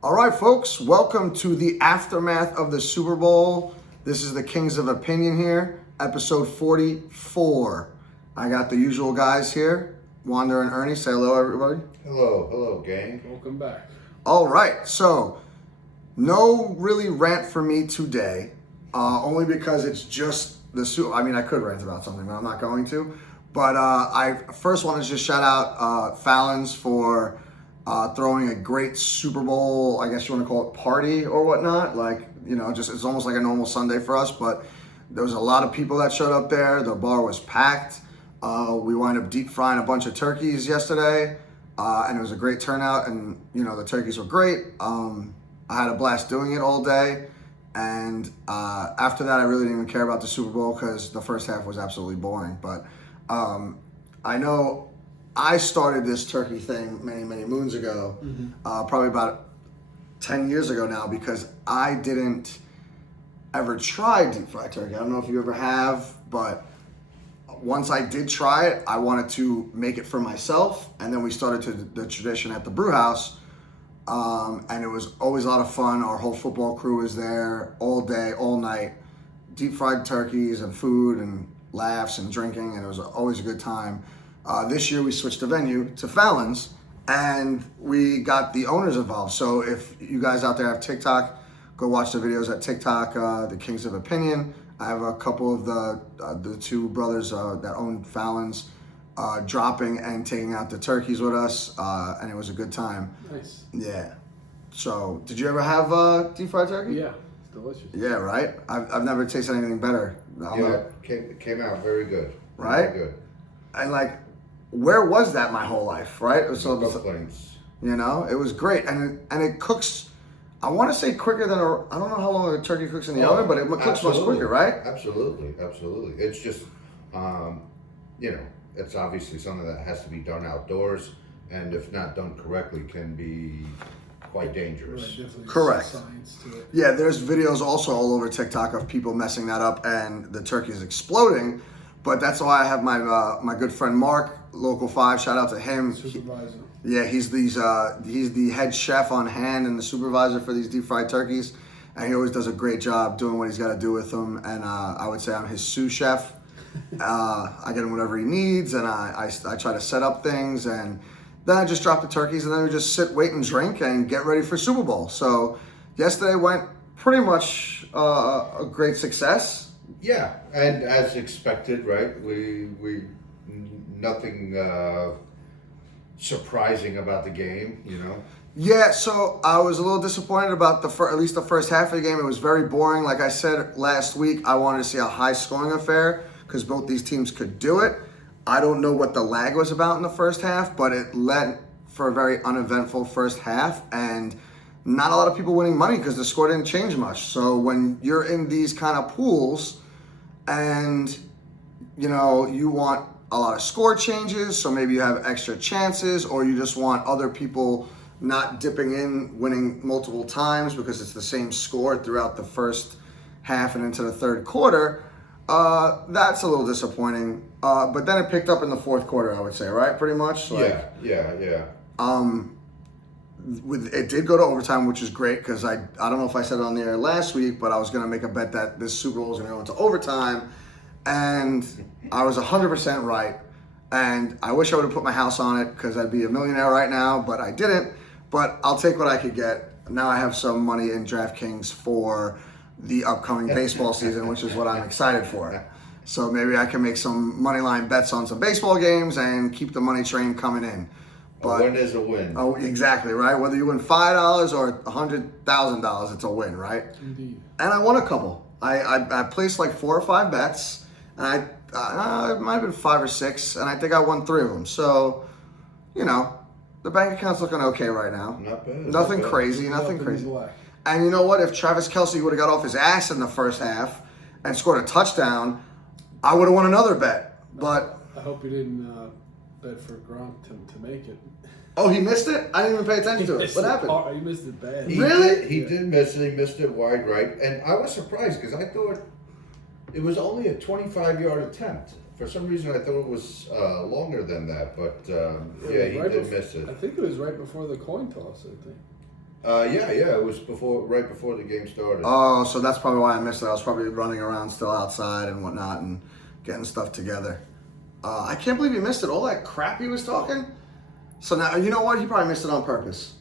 All right, folks, welcome to the aftermath of the Super Bowl. This is the Kings of Opinion here, episode 44. I got the usual guys here, Wanda and Ernie. Say hello, everybody. Hello, gang. Welcome back. All right, so no really rant for me today, only because it's just the Super. I mean, I could rant about something, but I'm not going to. But I first want to just shout out Fallon's for throwing a great Super Bowl, I guess you want to call it, party or whatnot. Like, you know, just it's almost like a normal Sunday for us, but there was a lot of people that showed up there. The bar was packed. We wound up deep frying a bunch of turkeys yesterday, and it was a great turnout, and, you know, the turkeys were great. I had a blast doing it all day, and after that, I really didn't even care about the Super Bowl because the first half was absolutely boring, but I know I started this turkey thing many moons ago, probably about 10 years ago now, because I didn't ever try deep fried turkey. I don't know if you ever have, but once I did try it, I wanted to make it for myself, and then we started the tradition at the brew house, and it was always a lot of fun. Our whole football crew was there all day, all night, deep fried turkeys and food and laughs and drinking, and it was always a good time. This year we switched the venue to Fallon's, and we got the owners involved. So if you guys out there have TikTok, go watch the videos at TikTok, the Kings of Opinion. I have a couple of the two brothers that own Fallon's dropping and taking out the turkeys with us, and it was a good time. Nice. Yeah. So did you ever have deep fried turkey? Yeah, it's delicious. Yeah, right? I've never tasted anything better. Came out very good. Right? Very good. And like, where was that my whole life, right? So, Plains. you know, it was great, and it cooks. I want to say quicker than I don't know how long a turkey cooks in the oven, but it cooks much quicker, right? Absolutely. It's just, you know, it's obviously something that has to be done outdoors, and if not done correctly, can be quite dangerous. Right, definitely. Correct. Science to it. Yeah, there's videos also all over TikTok of people messing that up and the turkey is exploding. But that's why I have my good friend Mark, Local 5. Shout out to him. Supervisor. He's the head chef on hand and the supervisor for these deep fried turkeys, and he always does a great job doing what he's got to do with them. And I would say I'm his sous chef. I get him whatever he needs, and I try to set up things, and then I just drop the turkeys, and then we just sit, wait, and drink, and get ready for Super Bowl. So yesterday went pretty much a great success. Yeah, and as expected, right? We nothing surprising about the game, you know. Yeah, so I was a little disappointed about at least the first half of the game. It was very boring. Like I said last week, I wanted to see a high-scoring affair because both these teams could do it. I don't know what the lag was about in the first half, but it led for a very uneventful first half, and not a lot of people winning money because the score didn't change much. So when you're in these kind of pools and, you know, you want a lot of score changes, so maybe you have extra chances, or you just want other people not dipping in, winning multiple times because it's the same score throughout the first half and into the third quarter, that's a little disappointing. But then it picked up in the fourth quarter, I would say, right? Pretty much? Yeah. It did go to overtime, which is great because I don't know if I said it on the air last week, but I was going to make a bet that this Super Bowl was going to go into overtime, and I was 100% right. And I wish I would have put my house on it because I'd be a millionaire right now, but I didn't. But I'll take what I could get. Now I have some money in DraftKings for the upcoming baseball season, which is what I'm excited for. So maybe I can make some money line bets on some baseball games and keep the money train coming in. But a win is a win. Oh, exactly, right? Whether you win $5 or $100,000, it's a win, right? Indeed. And I won a couple. I placed like 4 or 5 bets, and it might have been 5 or 6, and I think I won 3 of them. So, you know, the bank account's looking okay right now. Not bad. Nothing crazy, nothing crazy. And you know what? If Travis Kelce would have got off his ass in the first half and scored a touchdown, I would have won another bet. But I hope you didn't bet for Gronk to make it. Oh, he missed it? I didn't even pay attention to it. What happened? He missed it bad. Really? He did miss it. He missed it wide right. And I was surprised because I thought it was only a 25-yard attempt. For some reason, I thought it was longer than that. But, yeah, he did miss it. I think it was right before the coin toss, I think. Yeah, it was right before the game started. Oh, so that's probably why I missed it. I was probably running around still outside and whatnot and getting stuff together. I can't believe he missed it. All that crap he was talking. So now, you know what? He probably missed it on purpose.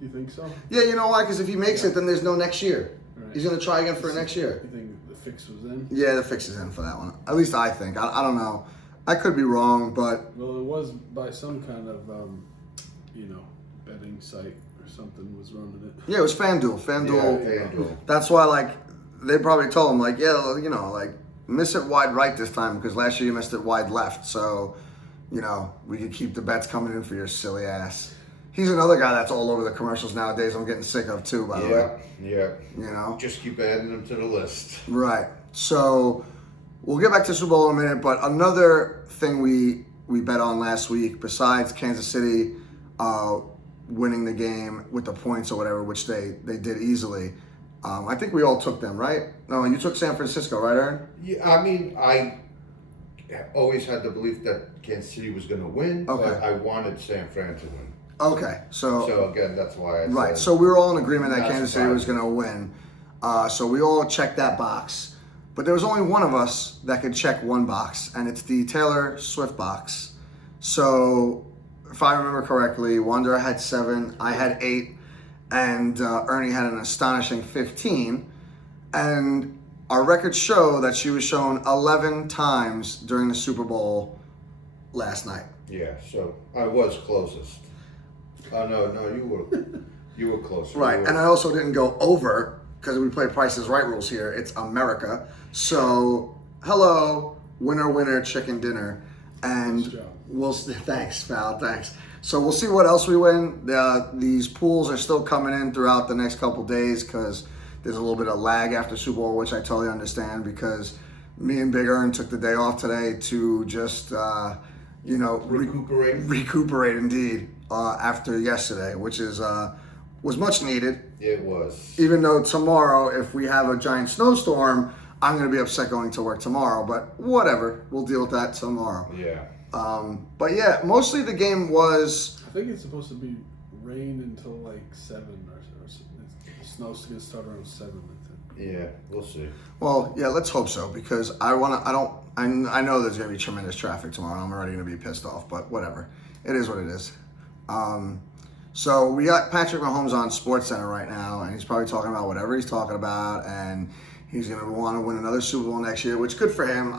You think so? Yeah, you know why? Because if he makes it, then there's no next year. Right. He's going to try again for next year. You think the fix was in? Yeah, the fix is in for that one. At least I think. I don't know. I could be wrong, but Well, it was by some kind of, betting site or something was running it. yeah, it was FanDuel. FanDuel. Yeah, FanDuel. That's why, like, they probably told him, like, yeah, like, miss it wide right this time because last year you missed it wide left. So, we could keep the bets coming in for your silly ass. He's another guy that's all over the commercials nowadays. I'm getting sick of too, by the way. Yeah. Just keep adding them to the list. Right. So we'll get back to Super Bowl in a minute, but another thing we bet on last week, besides Kansas City winning the game with the points or whatever, which they did easily, I think we all took them, right? No, you took San Francisco, right, Aaron? Yeah, I mean, I always had the belief that Kansas City was going to win, Okay. but I wanted San Fran to win. Okay, So again, that's why I right. said, So we were all in agreement that Not Kansas City was going to win. So we all checked that box. But there was only one of us that could check one box, and it's the Taylor Swift box. So if I remember correctly, Wander had 7, I had 8, and Ernie had an astonishing 15. And our records show that she was shown 11 times during the Super Bowl last night. Yeah, so I was closest. Oh no, you were closer. Right, You were- and I also didn't go over because we play Price is Right rules here. It's America. So, hello, winner, chicken dinner. And Nice job. thanks, pal, thanks. So we'll see what else we win. These pools are still coming in throughout the next couple days because there's a little bit of lag after Super Bowl, which I totally understand because me and Big Earn took the day off today to just, recuperate indeed after yesterday, which was much needed. It was. Even though tomorrow, if we have a giant snowstorm, I'm going to be upset going to work tomorrow. But whatever, we'll deal with that tomorrow. Yeah. But yeah, mostly the game was. I think it's supposed to be rain until like 7 or the snow's gonna start around 7. I think. Yeah, we'll see. Well, yeah, let's hope so because I know there's going to be tremendous traffic tomorrow. I'm already going to be pissed off, but whatever. It is what it is. So we got Patrick Mahomes on SportsCenter right now, and he's probably talking about whatever he's talking about, and he's going to want to win another Super Bowl next year, which good for him.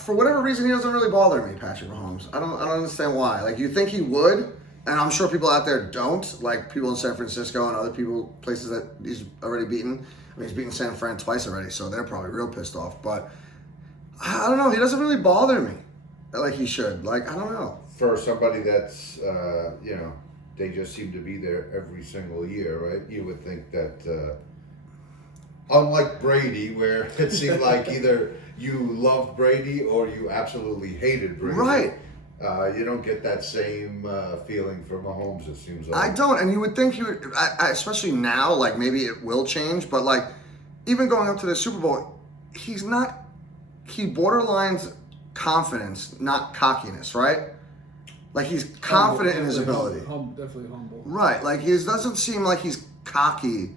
For whatever reason, he doesn't really bother me, Patrick Mahomes. I don't understand why. Like, you think he would, and I'm sure people out there don't, like people in San Francisco and other places that he's already beaten. I mean, he's beaten San Fran twice already, so they're probably real pissed off. But I don't know. He doesn't really bother me like he should. Like, I don't know. For somebody that's, they just seem to be there every single year, right? You would think that, unlike Brady, where it seemed like either you loved Brady or you absolutely hated Brady. Right. You don't get that same feeling for Mahomes, it seems like. I don't, and you would think he would, especially now, like maybe it will change, but like even going up to the Super Bowl, he borderlines confidence, not cockiness, right? Like he's confident in his ability. Definitely humble. Right, like he doesn't seem like he's cocky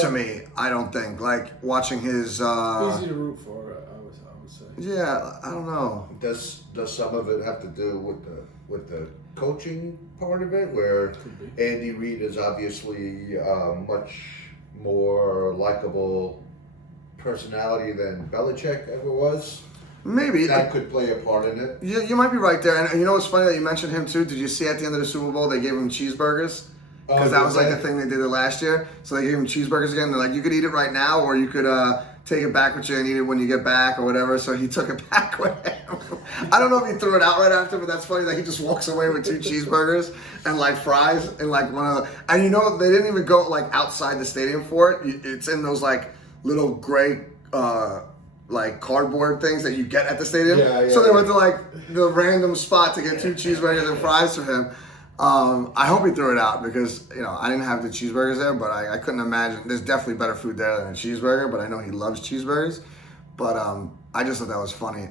to me, I don't think. Like watching his... Easy to root for, I would say. Yeah, I don't know. Does some of it have to do with the coaching part of it, where Andy Reid is obviously much more likable personality than Belichick ever was? Maybe. That could play a part in it. You might be right there. And you know what's funny that you mentioned him too? Did you see at the end of the Super Bowl they gave him cheeseburgers? Because that was like the thing they did it last year. So they gave him cheeseburgers again. They're like, you could eat it right now, or you could take it back with you and eat it when you get back or whatever. So he took it back with him. I don't know if he threw it out right after, but that's funny that he just walks away with 2 cheeseburgers and like fries and like one of the, and you know, they didn't even go like outside the stadium for it. It's in those like little gray like cardboard things that you get at the stadium. So they went to like the random spot to get 2 cheeseburgers and fries for him. I hope he threw it out because, you know, I didn't have the cheeseburgers there, but I couldn't imagine. There's definitely better food there than a cheeseburger, but I know he loves cheeseburgers. But I just thought that was funny.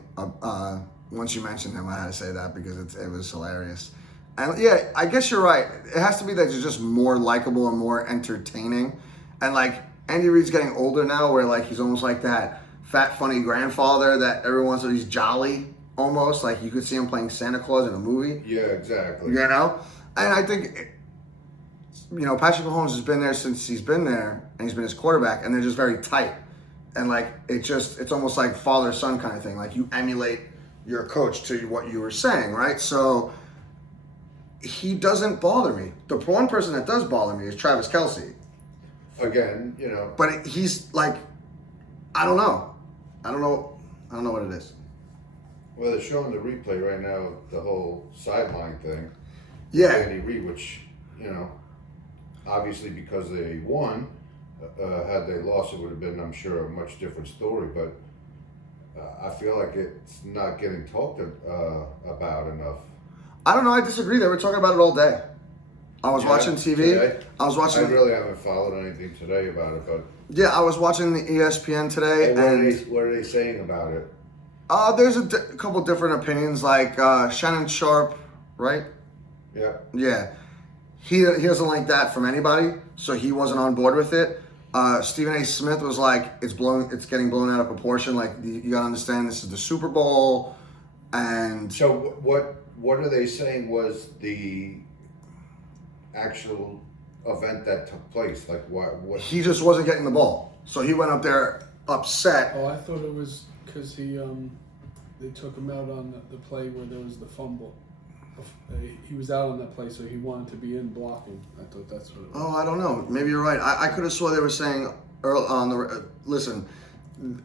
Once you mentioned him, I had to say that because it was hilarious. And yeah, I guess you're right. It has to be that he's just more likable and more entertaining. And like Andy Reid's getting older now, where like he's almost like that fat, funny grandfather that everyone's he's jolly almost. Like you could see him playing Santa Claus in a movie. Yeah, exactly. You know, and I think Patrick Mahomes has been there since he's been there, and he's been his quarterback, and they're just very tight. And like it's almost like father son kind of thing. Like you emulate your coach to what you were saying, right? So he doesn't bother me. The one person that does bother me is Travis Kelce. Again, But he's like, I don't know what it is. Well, they're showing the replay right now, the whole sideline thing. Yeah. Andy Reid, which, obviously because they won, had they lost, it would have been, I'm sure, a much different story. But I feel like it's not getting talked about enough. I don't know. I disagree. They were talking about it all day. I was watching TV. Today? I really haven't followed anything today about it, but yeah, I was watching the ESPN today. What are they saying about it? There's a couple different opinions. Like Shannon Sharp, right? Yeah. Yeah, he doesn't like that from anybody, so he wasn't on board with it. Stephen A. Smith was like, it's getting blown out of proportion. Like you gotta understand, this is the Super Bowl, and so what are they saying was the actual event that took place? Like what? He just wasn't getting the ball, so he went up there upset. Oh, I thought it was because they took him out on the play where there was the fumble. He was out on that play, so he wanted to be in blocking. I thought that's what it was. Oh, I don't know. Maybe you're right. I could have swore they were saying early on the. Listen,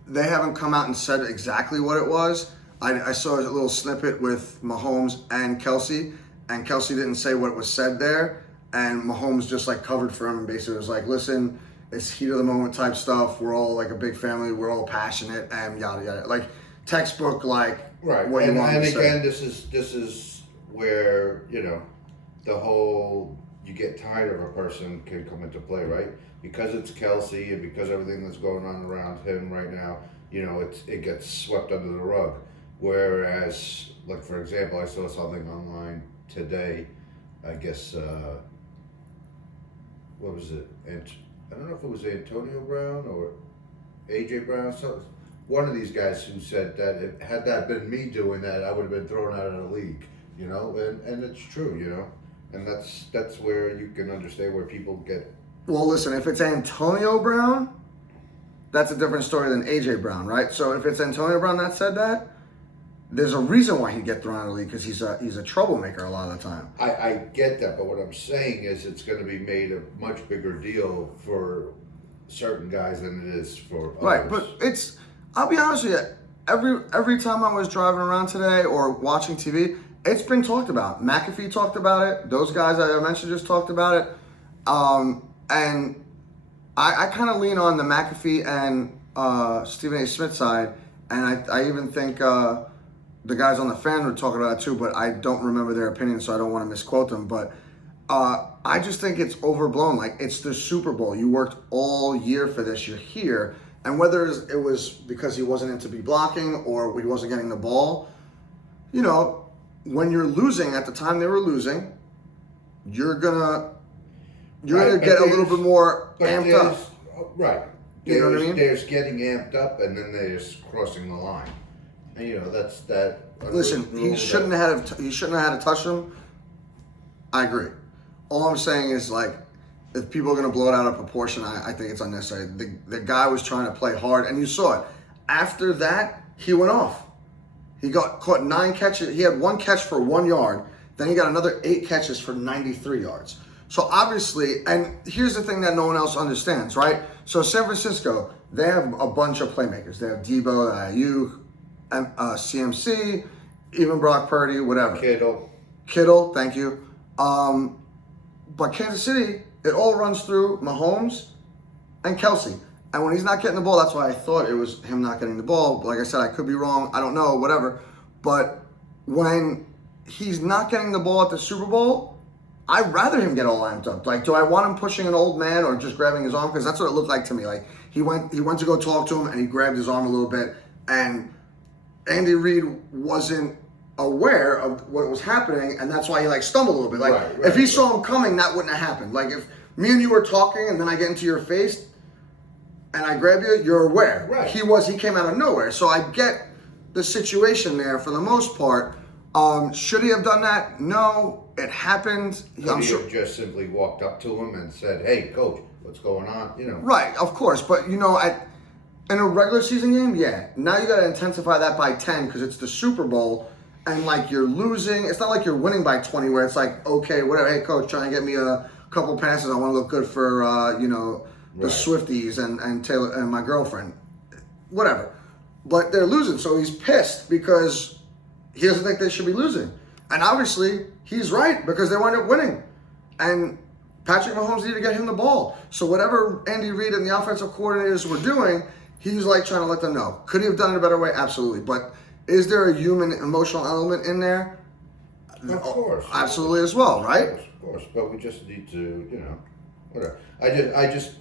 they haven't come out and said exactly what it was. I saw a little snippet with Mahomes and Kelce didn't say what was said there, and Mahomes just like covered for him and basically was like, listen, it's heat of the moment type stuff. We're all like a big family. We're all passionate and yada yada. Like textbook, like Right. what you want to say. And again, this is where the whole you get tired of a person can come into play, right? Because it's Kelce and because everything that's going on around him right now, it gets swept under the rug. Whereas, like for example, I saw something online today. I guess what was it? I don't know if it was Antonio Brown or AJ Brown. So one of these guys who said that had that been me doing that, I would have been thrown out of the league. And it's true. And that's where you can understand where people get. Well, listen, if it's Antonio Brown, that's a different story than AJ Brown, right? So if it's Antonio Brown that said that, there's a reason why he'd get thrown out of the league, because he's a troublemaker a lot of the time. I get that, but what I'm saying is it's going to be made a much bigger deal for certain guys than it is for others. Right, but I'll be honest with you, every time I was driving around today or watching TV, it's been talked about. McAfee talked about it. Those guys that I mentioned just talked about it. And I kind of lean on the McAfee and Stephen A. Smith side, and I even think the guys on the fan were talking about it too, but I don't remember their opinion, so I don't want to misquote them. But I just think it's overblown. Like, it's the Super Bowl. You worked all year for this. You're here. And whether it was because he wasn't into be blocking or he wasn't getting the ball, when you're losing at the time they were losing, you're gonna get a little bit more amped up. Right. You know what I mean? There's getting amped up, and then there's crossing the line. And that's that. Listen, he shouldn't have had to touch him. I agree. All I'm saying is, like, if people are gonna blow it out of proportion, I think it's unnecessary. The guy was trying to play hard, and you saw it. After that, he went off. He got caught 9 catches. He had 1 catch for 1 yard. Then he got another 8 catches for 93 yards. So obviously, and here's the thing that no one else understands, right? So San Francisco, they have a bunch of playmakers. They have Debo, Ayuk, CMC, even Brock Purdy, whatever. Kittle, thank you. But Kansas City, it all runs through Mahomes and Kelce. And when he's not getting the ball, that's why I thought it was him not getting the ball. Like I said, I could be wrong. I don't know, whatever. But when he's not getting the ball at the Super Bowl, I'd rather him get all amped up. Like, do I want him pushing an old man or just grabbing his arm? Because that's what it looked like to me. Like, he went to go talk to him, and he grabbed his arm a little bit. And Andy Reid wasn't aware of what was happening, and that's why he like stumbled a little bit. Like Right, if he right. saw him coming, that wouldn't have happened. Like if me and you were talking and then I get into your face and I grab you, you're aware. Right. He came out of nowhere. So I get the situation there for the most part. Should he have done that? No, it happened. Could he have just simply walked up to him and said, "Hey, coach, what's going on?" You know. Right, of course, but in a regular season game, yeah. Now you got to intensify that by 10 because it's the Super Bowl, and like you're losing. It's not like you're winning by 20 where it's like, okay, whatever. Hey, coach, try and get me a couple passes. I want to look good for the Right. Swifties and Taylor and my girlfriend, whatever. But they're losing, so he's pissed because he doesn't think they should be losing, and obviously he's right because they wind up winning, and Patrick Mahomes needed to get him the ball. So whatever Andy Reid and the offensive coordinators were doing, he was like trying to let them know. Could he have done it a better way? Absolutely. But is there a human emotional element in there? Of course. Absolutely as well, right? Of course. But we just need to, whatever. I just,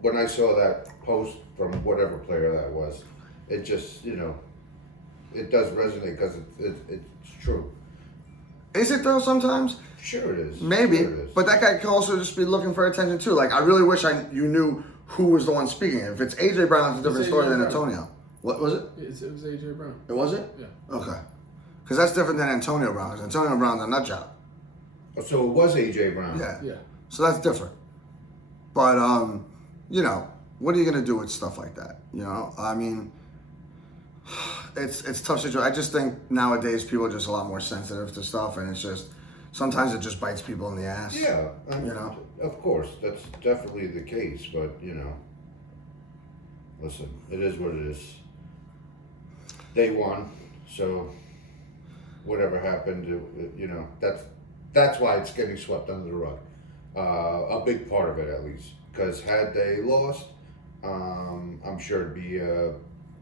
when I saw that post from whatever player that was, it just, it does resonate because it's true. Is it though sometimes? Sure it is. Maybe. Sure it is. But that guy can also just be looking for attention too. Like I really wish you knew who was the one speaking. If it's AJ Brown, it's a different It's story A.J. than Brown. Antonio. What was it? It was AJ Brown. It was it? Yeah. Okay. Because that's different than Antonio Brown. 'Cause Antonio Brown's a nut job. So it was AJ Brown. Yeah. Yeah. So that's different. But what are you gonna do with stuff like that? I mean, it's tough situation. I just think nowadays people are just a lot more sensitive to stuff, and it's just sometimes it just bites people in the ass. Yeah. Of course, that's definitely the case. But listen, it is what it is. They won, so whatever happened, that's why it's getting swept under the rug. A big part of it, at least, because had they lost, I'm sure it'd be a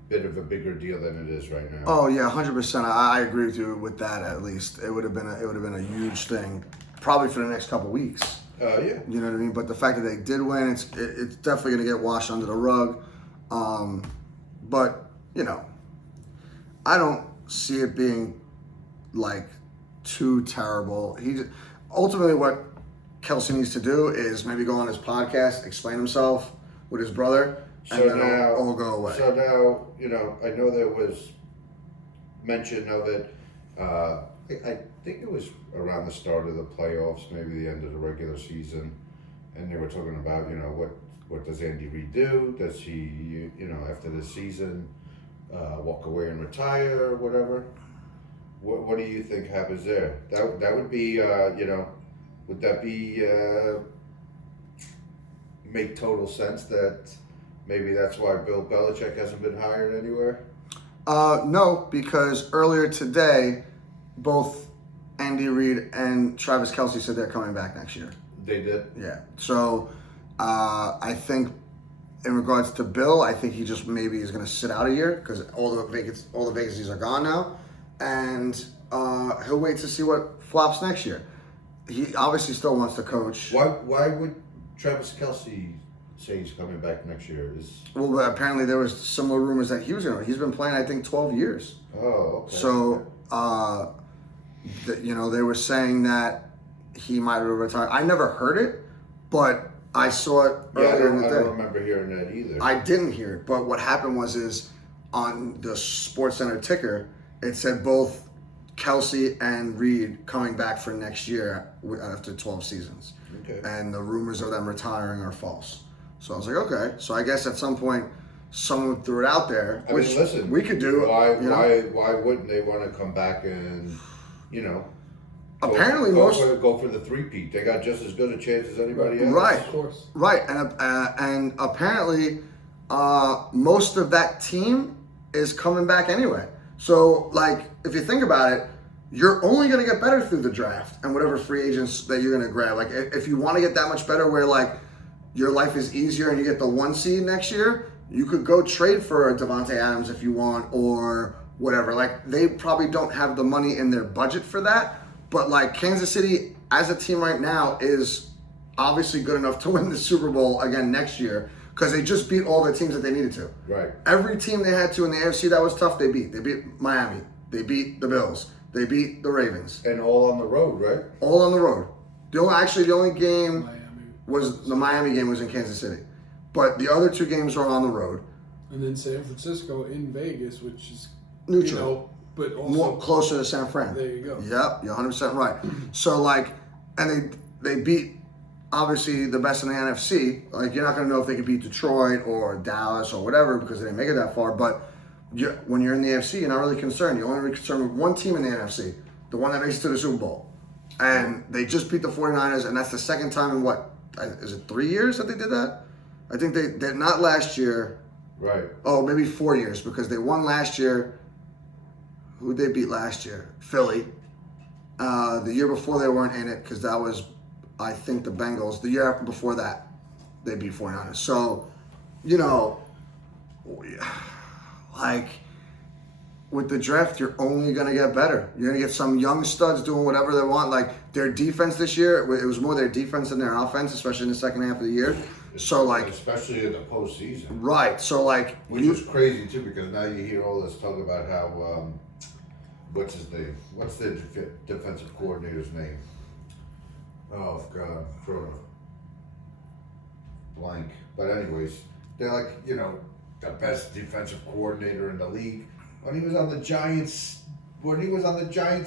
bit of a bigger deal than it is right now. Oh yeah, 100%. I agree with you with that. At least it would have been a huge thing, probably for the next couple weeks. Yeah. You know what I mean? But the fact that they did win, it's definitely going to get washed under the rug. But I don't see it being like too terrible. Ultimately what Kelsey needs to do is maybe go on his podcast, explain himself with his brother, and then it'll all go away. So now, I know there was mention of it. I think it was around the start of the playoffs, maybe the end of the regular season, and they were talking about, what does Andy Reid do? Does he, after the season, walk away and retire or whatever? What do you think happens there? That would be, would that be make total sense that maybe that's why Bill Belichick hasn't been hired anywhere? No, because earlier today, both Andy Reid and Travis Kelce said they're coming back next year. They did? Yeah. So I think in regards to Bill, I think he just maybe is going to sit out a year because all the vacancies are gone now, and he'll wait to see what flops next year. He obviously still wants to coach. Why would Travis Kelce say he's coming back next year? Well, apparently there was similar rumors that he was going to. He's been playing, I think, 12 years. Oh, okay. So, they were saying that he might have retired. I never heard it, but I saw it earlier in the I day. don't remember hearing that either. I didn't hear it, but what happened is on the SportsCenter ticker, it said both Kelsey and Reed coming back for next year after 12 seasons. Okay. And the rumors of them retiring are false. So I was like, okay. So I guess at some point, someone threw it out there, I which mean, listen, we could do. Why wouldn't they want to come back and, Apparently go for the three-peat? They got just as good a chance as anybody else. Right. Of course. Right, and apparently most of that team is coming back anyway. So, like, if you think about it, you're only going to get better through the draft and whatever free agents that you're going to grab. Like, if you want to get that much better where, like, your life is easier and you get the 1 seed next year, you could go trade for a Devontae Adams if you want or whatever. Like, they probably don't have the money in their budget for that. But, like, Kansas City as a team right now is obviously good enough to win the Super Bowl again next year because they just beat all the teams that they needed to. Right. Every team they had to in the AFC that was tough, they beat. They beat Miami. They beat the Bills. They beat the Ravens. And all on the road, right? All on the road. The only game Miami. was the Miami game was in Kansas City. But the other two games were on the road. And then San Francisco in Vegas, which is Neutral. You know, but also More closer to San Fran. there you go. Yep, you're 100% right. So, like, and they beat, obviously, the best in the NFC. Like, you're not going to know if they could beat Detroit or Dallas or whatever because they didn't make it that far. But when you're in the AFC, you're not really concerned. You're only really concerned with one team in the NFC, the one that makes it to the Super Bowl. And they just beat the 49ers, and that's the second time in what, is it 3 years that they did that? I think they not last year. Right. Oh, maybe 4 years because they won last year. Who did they beat last year? Philly. The year before they weren't in it because that was, I think, the Bengals. The year before that, they beat 49ers. So, you know, like with the draft, you're only going to get better. You're going to get some young studs doing whatever they want. Like their defense this year, it was more their defense than their offense, especially in the second half of the year. So, like, especially in the postseason. Right. So, like, which is crazy too, because now you hear all this talk about how what's his name? What's the defensive coordinator's name? Oh God, for blank. But anyways, they're like, you know, the best defensive coordinator in the league. When he was on the Giants,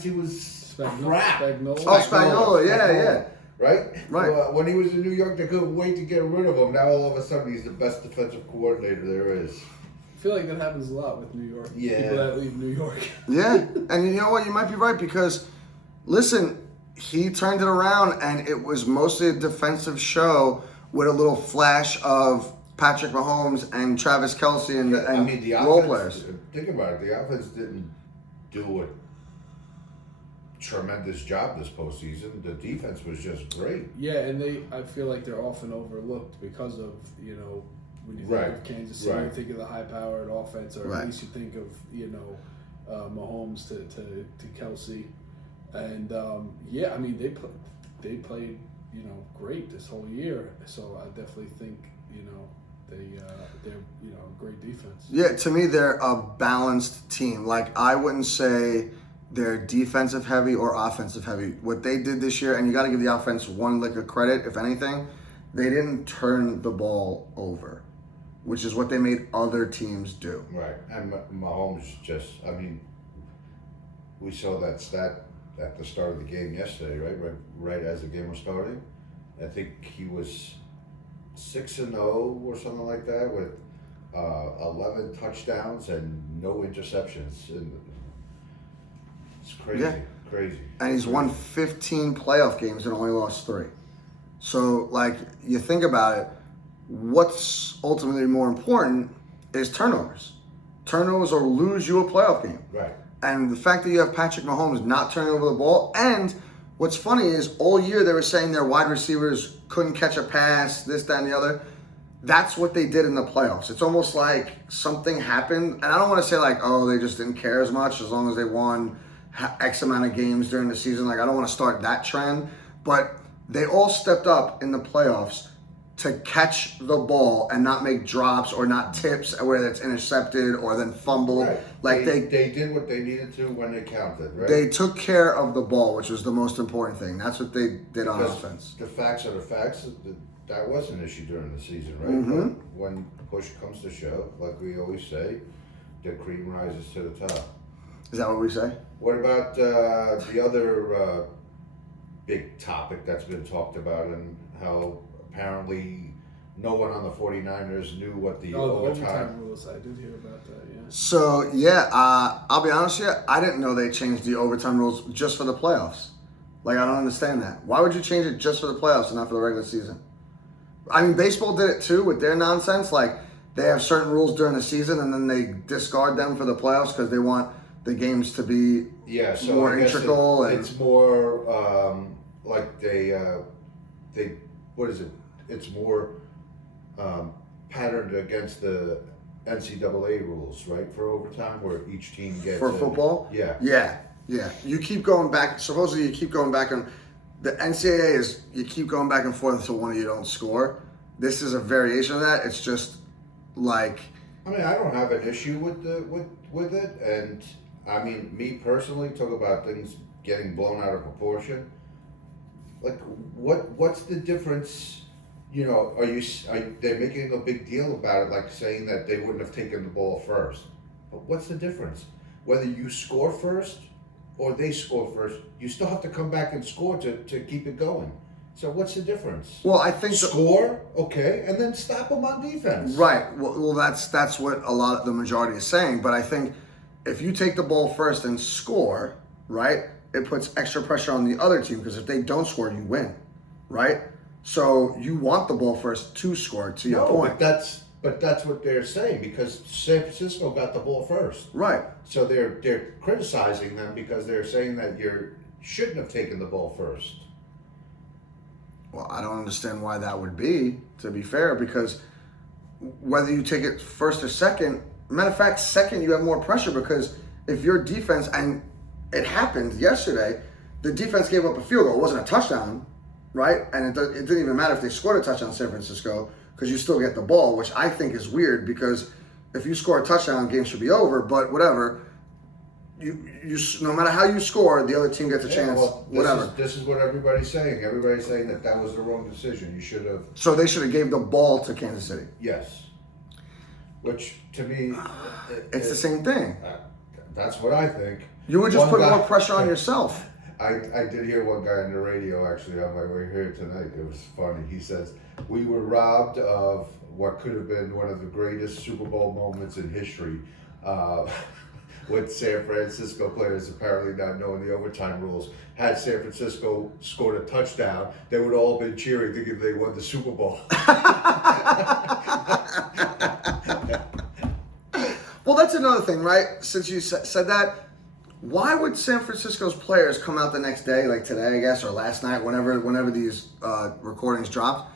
he was crap. Spagnuolo, yeah. Right? Right. When he was in New York, they couldn't wait to get rid of him. Now all of a sudden he's the best defensive coordinator there is. I feel like that happens a lot with New York. Yeah. People that leave New York. Yeah, and you know what? You might be right because, listen, he turned it around and it was mostly a defensive show with a little flash of Patrick Mahomes and Travis Kelce and the role offense, players. Think about it. The offense didn't do a tremendous job this postseason. The defense was just great. Yeah, and I feel like they're often overlooked because of, you know, when you think Right. of Kansas City, you Right. think of the high-powered offense, or Right. at least you think of, you know, Mahomes to Kelsey, and yeah, I mean they played, you know, great this whole year. So I definitely think, you know, they're, you know, great defense. Yeah, to me, they're a balanced team. Like, I wouldn't say they're defensive heavy or offensive heavy. What they did this year, and you got to give the offense one lick of credit, if anything, they didn't turn the ball over, which is what they made other teams do. Right. And Mahomes just, I mean, we saw that stat at the start of the game yesterday, right as the game was starting. I think he was 6-0 or something like that with 11 touchdowns and no interceptions. And it's crazy, Yeah. crazy. And he's won 15 playoff games and only lost 3. So, like, you think about it, what's ultimately more important is turnovers. Turnovers will lose you a playoff game. Right. And the fact that you have Patrick Mahomes not turning over the ball, and what's funny is all year they were saying their wide receivers couldn't catch a pass, this, that, and the other. That's what they did in the playoffs. It's almost like something happened, and I don't want to say like, oh, they just didn't care as much as long as they won X amount of games during the season. Like, I don't want to start that trend, but they all stepped up in the playoffs to catch the ball and not make drops or not tips where it's intercepted or then fumbled. Right. Like they did what they needed to when it counted, right? They took care of the ball, which was the most important thing. That's what they did on Because offense. the facts are the facts. That was an issue during the season, right? Mm-hmm. But when push comes to shove, like we always say, the cream rises to the top. Is that what we say? What about the other big topic that's been talked about and how apparently no one on the 49ers knew what the overtime rules. I did hear about that, yeah. So, yeah, I'll be honest with you. I didn't know they changed the overtime rules just for the playoffs. Like, I don't understand that. Why would you change it just for the playoffs and not for the regular season? I mean, baseball did it too with their nonsense. Like, they have certain rules during the season and then they discard them for the playoffs because they want the games to be more integral. It's more like they what is it? It's more patterned against the NCAA rules, right? For overtime, where each team gets for football. Yeah. You keep going back. Supposedly, you keep going back, and the NCAA is you keep going back and forth until one of you don't score. This is a variation of that. It's just like. I mean, I don't have an issue with it, and I mean, me personally, talk about things getting blown out of proportion. Like, what's the difference? You know, they're making a big deal about it, like saying that they wouldn't have taken the ball first. But what's the difference? Whether you score first or they score first, you still have to come back and score to keep it going. So what's the difference? Well, I think score, okay, and then stop them on defense. Right. Well, that's what the majority is saying. But I think if you take the ball first and score, right, it puts extra pressure on the other team because if they don't score, you win, right? So you want the ball first to score. To your point, but that's what they're saying because San Francisco got the ball first. Right. So they're criticizing them because they're saying that you shouldn't have taken the ball first. Well, I don't understand why that would be, to be fair, because whether you take it first or second, matter of fact, second you have more pressure because if your defense, and it happened yesterday, the defense gave up a field goal. It wasn't a touchdown, right? And it didn't even matter if they scored a touchdown in San Francisco because you still get the ball, which I think is weird because if you score a touchdown, the game should be over, but whatever. You no matter how you score, the other team gets a chance. Well, whatever. This is what everybody's saying. Everybody's saying that was the wrong decision. You should have. So they should have gave the ball to Kansas City. Yes. Which to me, it's the same thing. That's what I think. You would just put more pressure on yourself. I did hear one guy on the radio actually on my way here tonight. It was funny. He says we were robbed of what could have been one of the greatest Super Bowl moments in history. With San Francisco players apparently not knowing the overtime rules. Had San Francisco scored a touchdown, they would all been cheering thinking they won the Super Bowl. Well, that's another thing, right? Since you said that, why would San Francisco's players come out the next day, like today, I guess, or last night, whenever these recordings dropped?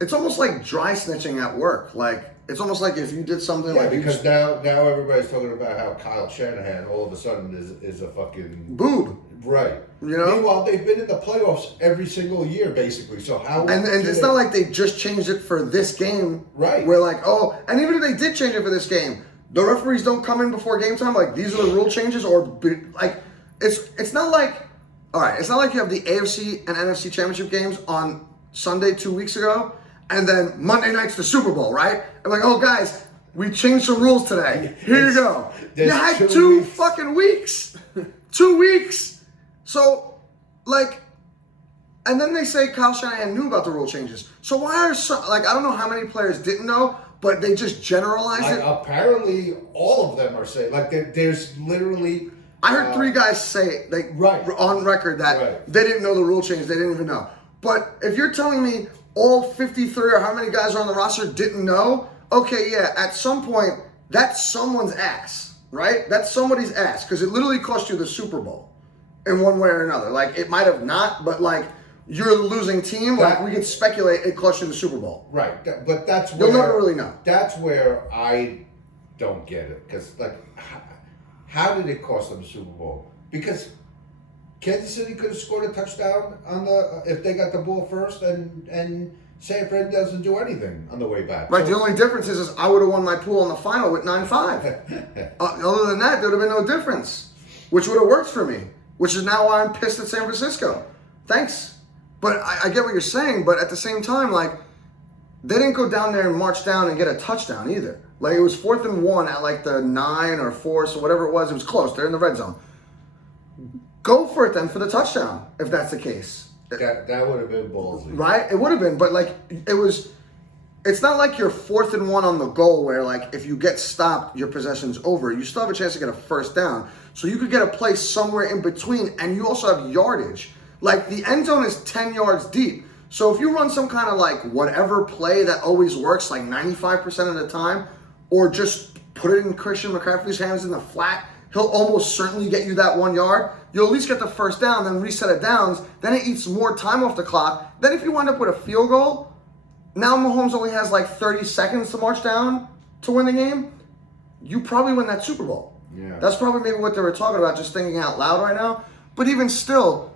It's almost like dry snitching at work. Like, it's almost like if you did something because now everybody's talking about how Kyle Shanahan all of a sudden is a fucking boob. Right. You know? Meanwhile, they've been in the playoffs every single year, basically. So how? And it's not like they just changed it for this game. Right. We're like, oh, and even if they did change it for this game, the referees don't come in before game time. Like, these are the rule changes, or like, it's not like, all right, it's not like you have the AFC and NFC championship games on Sunday 2 weeks ago. And then Monday night's the Super Bowl, right? I'm like, oh, guys, we changed some rules today. Here you go. You had 2 weeks. Fucking weeks. 2 weeks. So, like, and then they say Kyle Shanahan knew about the rule changes. So why are I don't know how many players didn't know, but they just generalized it. Apparently, all of them are saying, like, there's literally... I heard 3 guys say, like, on record that they didn't know the rule change. They didn't even know. But if you're telling me all 53 or how many guys are on the roster didn't know, okay, yeah, at some point, that's someone's ass, right? That's somebody's ass, because it literally cost you the Super Bowl in one way or another. Like, it might have not, but, like, you're the losing team. Like, we could speculate it cost you the Super Bowl. Right, but that's where... You'll never really know. That's where I don't get it, because, like, how did it cost them the Super Bowl? Because Kansas City could have scored a touchdown if they got the ball first, and San Fran doesn't do anything on the way back. Right. So, the only difference is I would have won my pool in the final with 9-5. Other than that, there would have been no difference, which would have worked for me. Which is now why I'm pissed at San Francisco. Thanks, but I get what you're saying. But at the same time, like, they didn't go down there and march down and get a touchdown either. Like, it was 4th and 1 at like the 9 or 4, so whatever it was close. They're in the red zone. Go for it then for the touchdown, if that's the case. That would have been ballsy. Right? It would have been, but like, it's not like you're 4th and 1 on the goal where, like, if you get stopped, your possession's over. You still have a chance to get a first down. So you could get a play somewhere in between, and you also have yardage. Like, the end zone is 10 yards deep. So if you run some kind of, like, whatever play that always works, like 95% of the time, or just put it in Christian McCaffrey's hands in the flat, he'll almost certainly get you that 1 yard. You'll at least get the first down, then reset it downs. Then it eats more time off the clock. Then if you wind up with a field goal, now Mahomes only has like 30 seconds to march down to win the game. You probably win that Super Bowl. Yeah. That's probably maybe what they were talking about, just thinking out loud right now. But even still,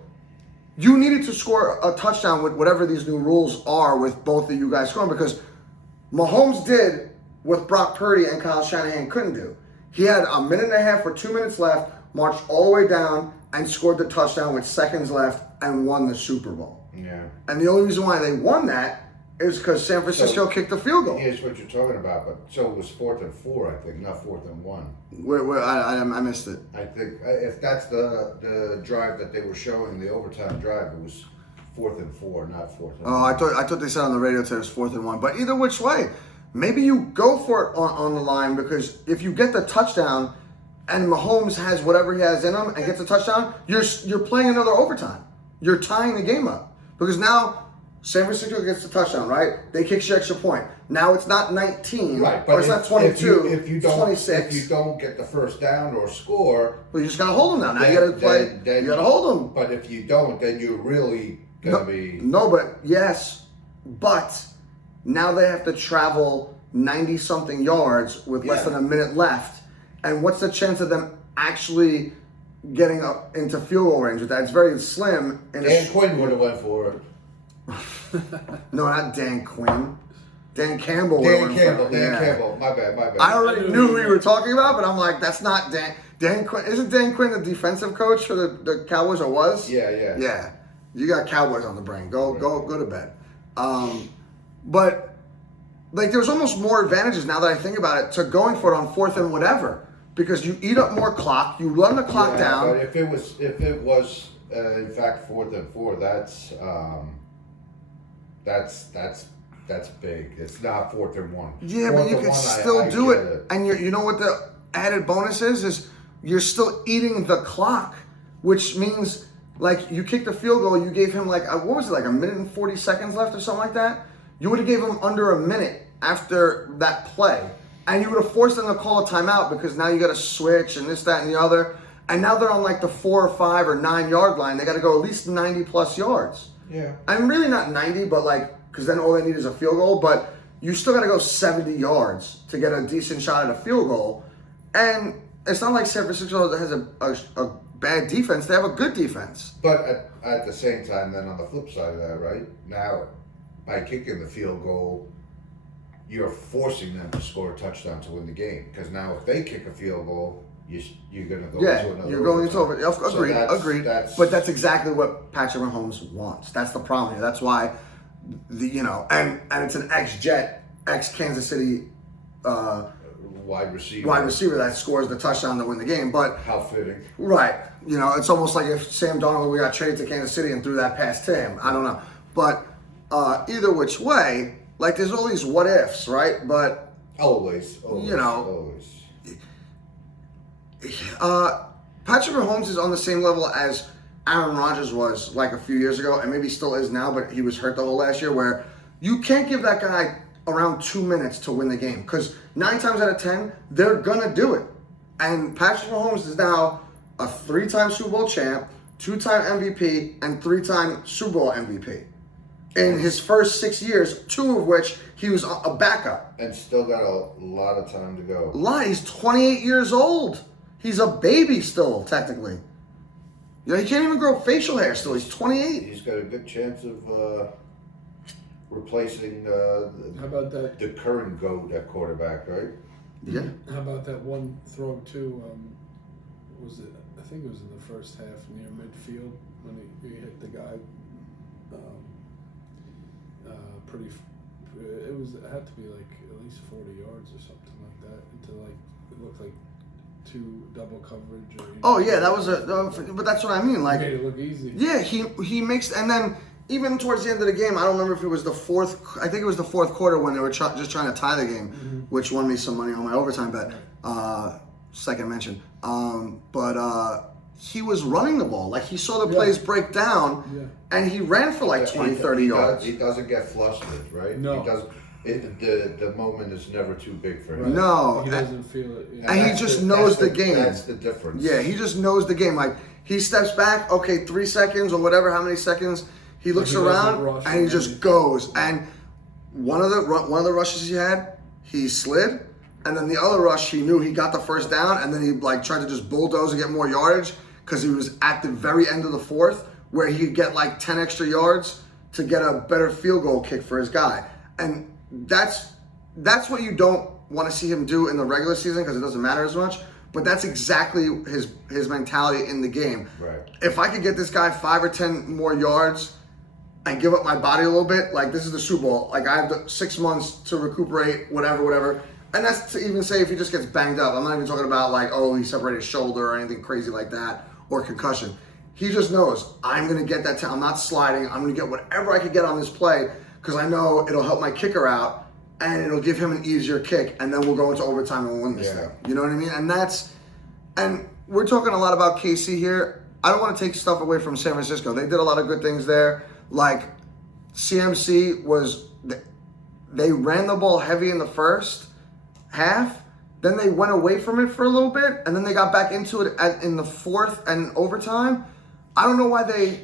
you needed to score a touchdown with whatever these new rules are with both of you guys scoring, because Mahomes did what Brock Purdy and Kyle Shanahan couldn't do. He had a minute and a half or 2 minutes left, marched all the way down, and scored the touchdown with seconds left and won the Super Bowl. Yeah. And the only reason why they won that is because San Francisco kicked the field goal. Here's what you're talking about, but so it was 4th and 4, I think, not 4th and 1. I missed it. I think if that's the drive that they were showing, the overtime drive, it was 4th and 4, not 4th and 1. Oh, I thought they said on the radio today it was 4th and 1. But either which way, maybe you go for it on the line, because if you get the touchdown and Mahomes has whatever he has in him and gets a touchdown, you're playing another overtime. You're tying the game up, because now San Francisco gets the touchdown, right? They kick the extra point. Now it's not 19, Right, or it's not 22. If you it's don't, 26. if you don't get the first down or score, well, you just gotta hold them now. Now you gotta play. You gotta hold them. But if you don't, then you're really gonna be. No, but yes, but now they have to travel 90-something yards with less than a minute left. And what's the chance of them actually getting up into field goal range with that? It's very slim. Dan Quinn would have went for it. No, not Dan Quinn. Dan Campbell. Dan Campbell. My bad. I already knew who you were talking about, but I'm like, that's not Dan. Dan Quinn. Isn't Dan Quinn the defensive coach for the Cowboys, or was? Yeah. Yeah. You got Cowboys on the brain. Go to bed. But like, there's almost more advantages now that I think about it to going for it on 4th and whatever, because you eat up more clock, you run the clock down. But if it was in fact 4th and 4, that's big. It's not 4th and 1. Yeah, 4th but you and can 1, still I do get it. And you know what the added bonus is you're still eating the clock, which means, like, you kicked the field goal, you gave him like, what was it, like a minute and 40 seconds left or something like that? You would have gave him under a minute after that play. And you would have forced them to call a timeout, because now you got to switch and this, that, and the other. And now they're on like the 4 or 5 or 9 yard line. They got to go at least 90 plus yards. Yeah. I'm really not 90, but like, because then all they need is a field goal. But you still got to go 70 yards to get a decent shot at a field goal. And it's not like San Francisco has a bad defense. They have a good defense. But at the same time, then on the flip side of that, right? Now, by kicking the field goal, you're forcing them to score a touchdown to win the game. Because now if they kick a field goal, you're going to go into another you're going into over. Agreed. But that's exactly what Patrick Mahomes wants. That's the problem here. That's why, and it's an ex-Jet, ex-Kansas City wide receiver that scores the touchdown to win the game. But how fitting. Right. It's almost like if Sam Darnold, we got traded to Kansas City and threw that pass to him. I don't know. But either which way, like, there's all these what ifs, right? But always. Patrick Mahomes is on the same level as Aaron Rodgers was like a few years ago, and maybe still is now, but he was hurt the whole last year, where you can't give that guy around 2 minutes to win the game, because 9 times out of 10, they're going to do it. And Patrick Mahomes is now a 3-time Super Bowl champ, 2-time MVP, and 3-time Super Bowl MVP. In his first 6 years, 2 of which he was a backup. And still got a lot of time to go. He's 28 years old. He's a baby still, technically. He can't even grow facial hair still. He's 28. He's got a good chance of replacing How about that? the current GOAT at quarterback, right? Yeah. How about that one throw to, was it, I think it was in the first half near midfield when he hit the guy it had to be like at least 40 yards or something like that, into like, it looked like 2 double coverage. That was but that's what I mean. Like, made it look easy. Yeah, he makes, and then even towards the end of the game, I don't remember if it was the fourth. I think it was the fourth quarter when they were just trying to tie the game, which won me some money on my overtime bet. Second mention. But he was running the ball. Like, he saw the plays break down, and he ran for like 20, 30 yards. He doesn't get flustered, right? No. He doesn't. The moment is never too big for him. Right. No. He doesn't feel it. And he just knows the game. That's the difference. Yeah, he just knows the game. Like, he steps back, okay, 3 seconds or whatever, how many seconds, he looks around, and he just goes. And one of the rushes he had, he slid, and then the other rush, he knew he got the first down, and then he like tried to just bulldoze and get more yardage, because he was at the very end of the fourth, where he could get like 10 extra yards to get a better field goal kick for his guy. And that's what you don't want to see him do in the regular season because it doesn't matter as much. But that's exactly his mentality in the game. Right. If I could get this guy 5 or 10 more yards and give up my body a little bit, like this is the Super Bowl. Like I have 6 months to recuperate, whatever. And that's to even say if he just gets banged up. I'm not even talking about like, oh, he separated his shoulder or anything crazy like that or concussion. He just knows I'm going to get that. I'm not sliding. I'm going to get whatever I could get on this play because I know it'll help my kicker out and it'll give him an easier kick. And then we'll go into overtime and we'll win this thing. You know what I mean? And we're talking a lot about KC here. I don't want to take stuff away from San Francisco. They did a lot of good things there. Like CMC they ran the ball heavy in the first half. Then they went away from it for a little bit, and then they got back into it in the fourth and overtime. I don't know why they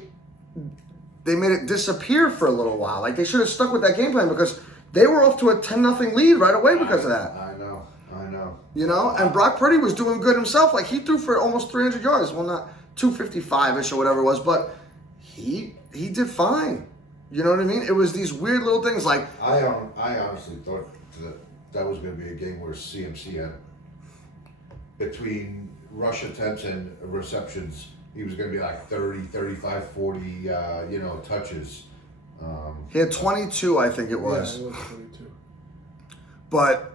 made it disappear for a little while. Like they should have stuck with that game plan because they were off to a 10-0 lead right away because of that. I know. You know, and Brock Purdy was doing good himself. Like he threw for almost 300 yards. Well, not 255-ish or whatever it was, but he did fine. You know what I mean? It was these weird little things like I honestly thought that was going to be a game where CMC had between rush attempts and receptions, he was going to be like 30, 35, 40, touches. he had 22, I think it was. Yeah, it was 22. But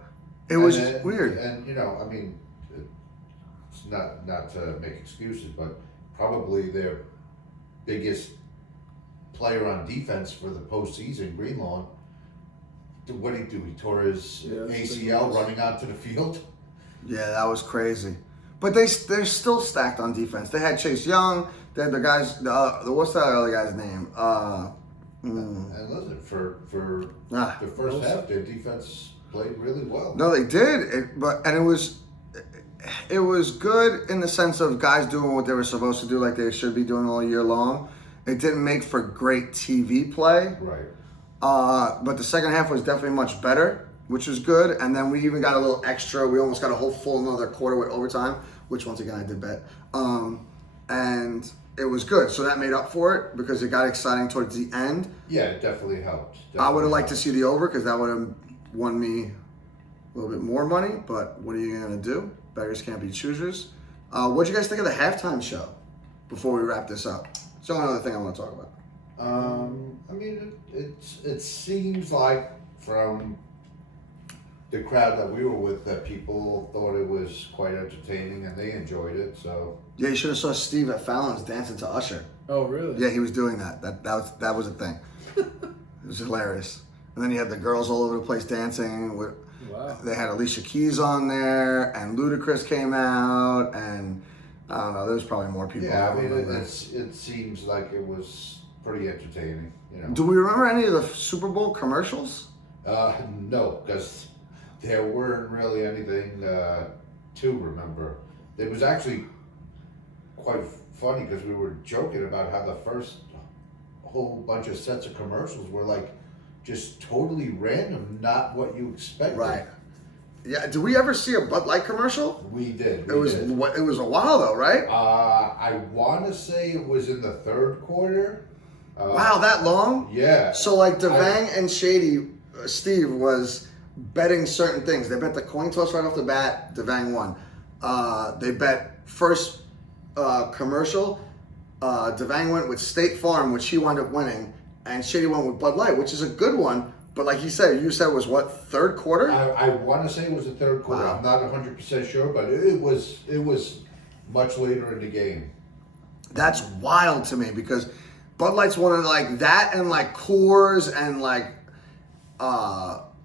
it was weird. And I mean, it's not to make excuses, but probably their biggest player on defense for the postseason, Greenlaw. What did he do? He tore his ACL running onto the field. Yeah, that was crazy. But they're still stacked on defense. They had Chase Young. They had the guys. What's that other guy's name? And listen, for the first half, their defense played really well. No, they did. It was good in the sense of guys doing what they were supposed to do, like they should be doing all year long. It didn't make for great TV play. Right. But the second half was definitely much better, which was good. And then we even got a little extra. We almost got a whole full another quarter with overtime, which once again I did bet. And it was good. So that made up for it because it got exciting towards the end. Yeah, it definitely helped. I would have liked to see the over because that would have won me a little bit more money. But what are you going to do? Beggars can't be choosers. What'd you guys think of the halftime show before we wrap this up? It's the only other thing I want to talk about. I mean, it seems like from the crowd that we were with that people thought it was quite entertaining and they enjoyed it. So Yeah, you should have saw Steve at Fallon's dancing to Usher. Oh, really? Yeah, he was doing that. That was a thing. It was hilarious. And then you had the girls all over the place dancing. Wow. They had Alicia Keys on there, and Ludacris came out, and I don't know. There was probably more people. yeah, I mean, it seems like it was pretty entertaining. Do we remember any of the Super Bowl commercials? No, because there weren't really anything to remember. It was actually quite funny because we were joking about how the first whole bunch of sets of commercials were like just totally random, not what you expected. Right. Yeah. Did we ever see a Bud Light commercial? We did. It was a while though, right? I want to say it was in the third quarter. Wow, that long? Yeah. So like Devang and Shady, Steve was betting certain things. They bet the coin toss right off the bat. Devang won. They bet first commercial. Devang went with State Farm, which he wound up winning, and Shady went with Bud Light, which is a good one. But like you said was what, third quarter? I want to say it was the third quarter. Wow. I'm not 100% sure, but it was much later in the game. That's wild to me because Bud Light's one of like that and like Coors and like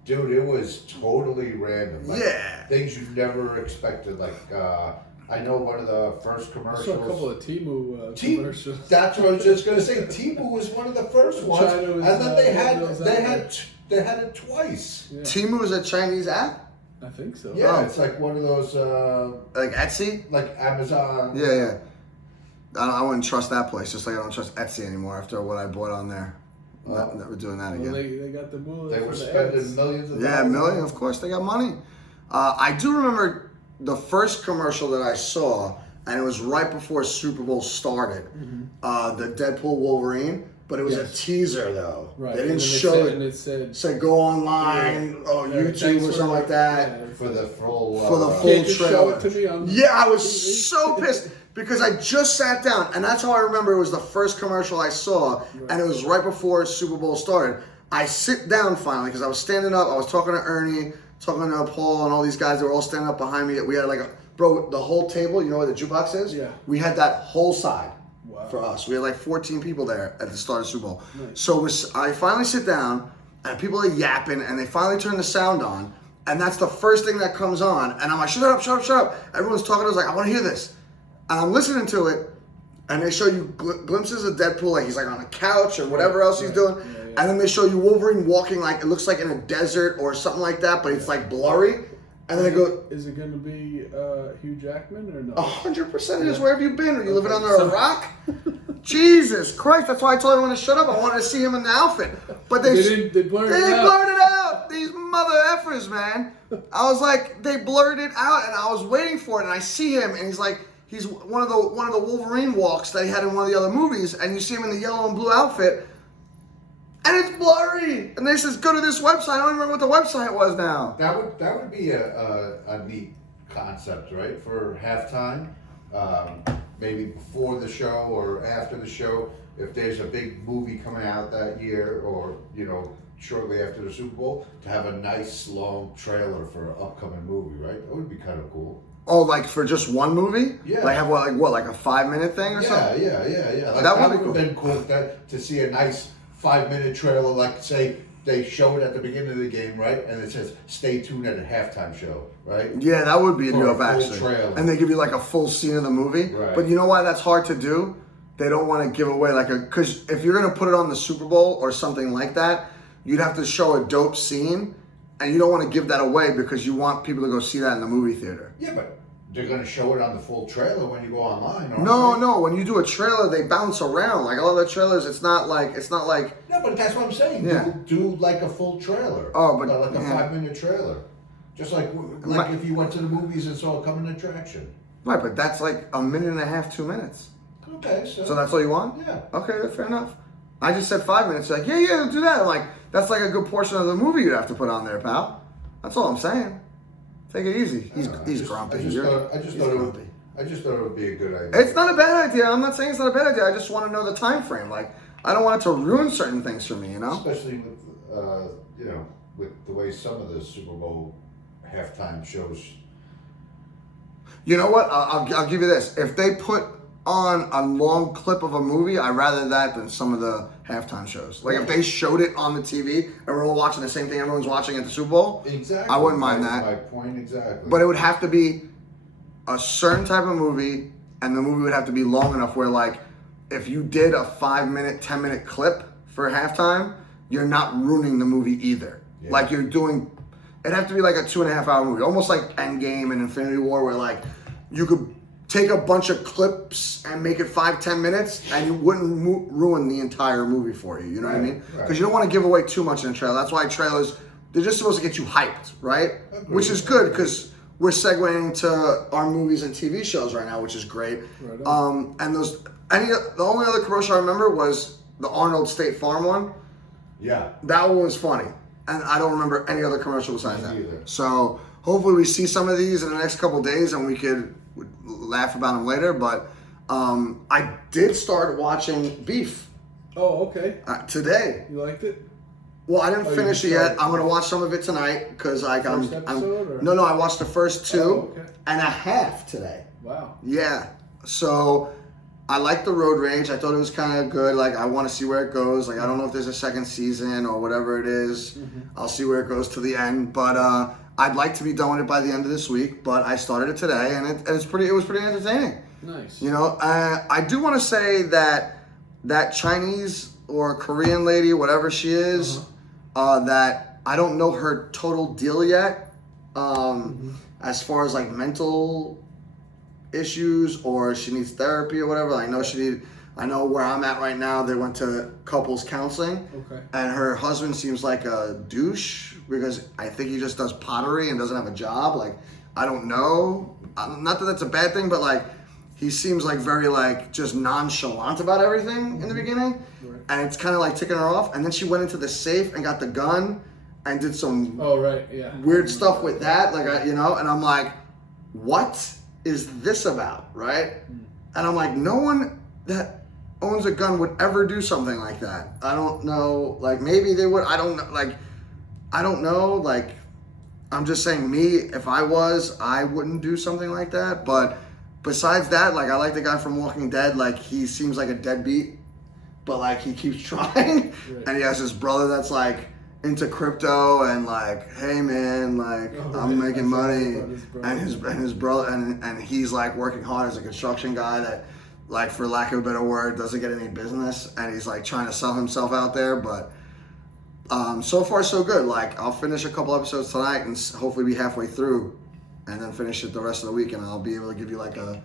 Dude, it was totally random. Like, yeah. Things you never expected. Like, I know one of the first I commercials. saw a couple of Timu commercials. That's what I was just gonna say. Timu was one of the first ones, China was, and then they those had it twice. Yeah, Temu is a Chinese app? I think so. Yeah, Oh. it's like one of those Like Etsy? like Amazon. Yeah. I wouldn't trust that place, just like I don't trust Etsy anymore after what I bought on there. Never doing that Well, again. they got the moolah They for were the spending ads. millions of Yeah, dollars. million, of course, they got money. I do remember the first commercial that I saw, and it was right before Super Bowl started. The Deadpool Wolverine. but it was Yes. a teaser though. Right. They didn't And show said, it. And it said, Said go online, YouTube thanks or for- something like that. yeah, For the full. For the full Can't you show trailer. it to me on Yeah, I was TV? so pissed because I just sat down, and that's how I remember it was the first commercial I saw, and it was right before Super Bowl started. I sit down finally because I was standing up. I was talking to Ernie, talking to Paul, and all these guys. They were all standing up behind me. We had like the whole table. You know where the jukebox is? Yeah. We had that whole side. Wow. For us. We had like 14 people there at the start of Super Bowl. Nice. So I finally sit down, and people are yapping, and they finally turn the sound on, and that's the first thing that comes on. And I'm like, shut up, shut up, shut up. Everyone's talking. I was like, I want to hear this. And I'm listening to it, and they show you glimpses of Deadpool, like he's like on a couch or whatever else he's doing. Yeah. And then they show you Wolverine walking like, it looks like in a desert or something like that, but it's like blurry. And then they go, Is it going to be Hugh Jackman or no? 100% it is. Where have you been? Are you living Okay, under a so- rock? Jesus Christ! That's why I told everyone to shut up. I wanted to see him in the outfit, but They didn't. They blurred it out. blurred it out. These mother effers, man. I was like, they blurred it out, and I was waiting for it, and I see him, and he's one of the Wolverine walks that he had in one of the other movies, and you see him in the yellow and blue outfit, and it's blurry. And they says, go to this website. I don't even remember what the website was now. That would be a neat concept, right? For halftime, maybe before the show or after the show. If there's a big movie coming out that year, or shortly after the Super Bowl, to have a nice long trailer for an upcoming movie, right? That would be kind of cool. Oh, like for just one movie? Yeah. Like have like a 5-minute thing or something? Yeah. Like, That would be would cool. have been cool to see a nice 5-minute trailer, like say they show it at the beginning of the game, right? And it says, stay tuned at a halftime show, right? Yeah, that would be a For a dope full actually. trailer. And they give you like a full scene of the movie. Right. But you know why that's hard to do? They don't want to give away because if you're gonna put it on the Super Bowl or something like that, you'd have to show a dope scene, and you don't want to give that away because you want people to go see that in the movie theater. Yeah, but they're going to show it on the full trailer when you go online, aren't No, they? no. When you do a trailer, they bounce around. Like all the trailers, it's not like. No, but that's what I'm saying. Yeah. Do like a full trailer. Oh, but- like a yeah. 5-minute trailer. Just like if you went to the movies and saw a coming attraction. Right, but that's like a minute and a half, 2 minutes. Okay, So that's all you want? Yeah. Okay, fair enough. I just said 5 minutes. Like, yeah, do that. I'm like, that's like a good portion of the movie you'd have to put on there, pal. That's all I'm saying. Take it easy. He's grumpy. I just He's thought grumpy. it would be a good idea. It's not a bad idea. I'm not saying it's not a bad idea. I just want to know the time frame. Like, I don't want it to ruin certain things for me, you know? Especially with with the way some of the Super Bowl halftime shows. You know what? I'll give you this. If they put on a long clip of a movie, I'd rather that than some of the halftime shows. Like if they showed it on the TV and we're all watching the same thing everyone's watching at the Super Bowl, Exactly. I wouldn't mind that. My point exactly. But it would have to be a certain type of movie, and the movie would have to be long enough where, like, if you did a 5-minute, 10-minute clip for halftime, you're not ruining the movie either. Yeah. Like you're doing, it'd have to be like a 2.5-hour movie, almost like Endgame and Infinity War, where like you could take a bunch of clips and make it 5-10 minutes, and you wouldn't ruin the entire movie for you. You know what I mean? Right. Because you don't want to give away too much in a trailer. That's why trailers, they're just supposed to get you hyped, right? Agreed. Which is good because we're segueing to our movies and TV shows right now, which is great. Right on. And the only other commercial I remember was the Arnold State Farm one. Yeah. That one was funny, and I don't remember any other commercial besides that. Me either. So hopefully we see some of these in the next couple of days, and we could laugh about them later. But I did start watching Beef Oh, okay. today. You liked it? Well, I didn't Oh, you finish it started- yet. I'm gonna watch some of it tonight because I'm First episode, or? no, I watched the first 2 okay. and a half today. Wow. Yeah. So I like the road rage. I thought it was kind of good. Like, I want to see where it goes. Like, I don't know if there's a second season or whatever it is. I'll see where it goes to the end. But I'd like to be done with it by the end of this week. But I started it today, and it was pretty entertaining. Nice. You know, I do want to say that Chinese or Korean lady, whatever she is, that I don't know her total deal yet. As far as like mental issues or she needs therapy or whatever. I know where I'm at right now. They went to couples counseling, Okay. and her husband seems like a douche because I think he just does pottery and doesn't have a job. Like, I don't know. Not that that's a bad thing, but like he seems like very like just nonchalant about everything in the beginning. Right. and it's kind of like ticking her off. And then she went into the safe and got the gun and did some Oh right, yeah. weird stuff with that, like and I'm like, what is this about, right? And I'm like, no one that owns a gun would ever do something like that. I don't know, like maybe they would. I don't know, like I'm just saying, me, if I wouldn't do something like that. But besides that, like I like the guy from Walking Dead. Like he seems like a deadbeat, but like he keeps trying, Right. and he has his brother that's like into crypto and like, hey man, like I'm making money, and his brother and he's like working hard as a construction guy that, like for lack of a better word, doesn't get any business, and he's like trying to sell himself out there. But so far so good. Like I'll finish a couple episodes tonight and hopefully be halfway through, and then finish it the rest of the week, and I'll be able to give you like a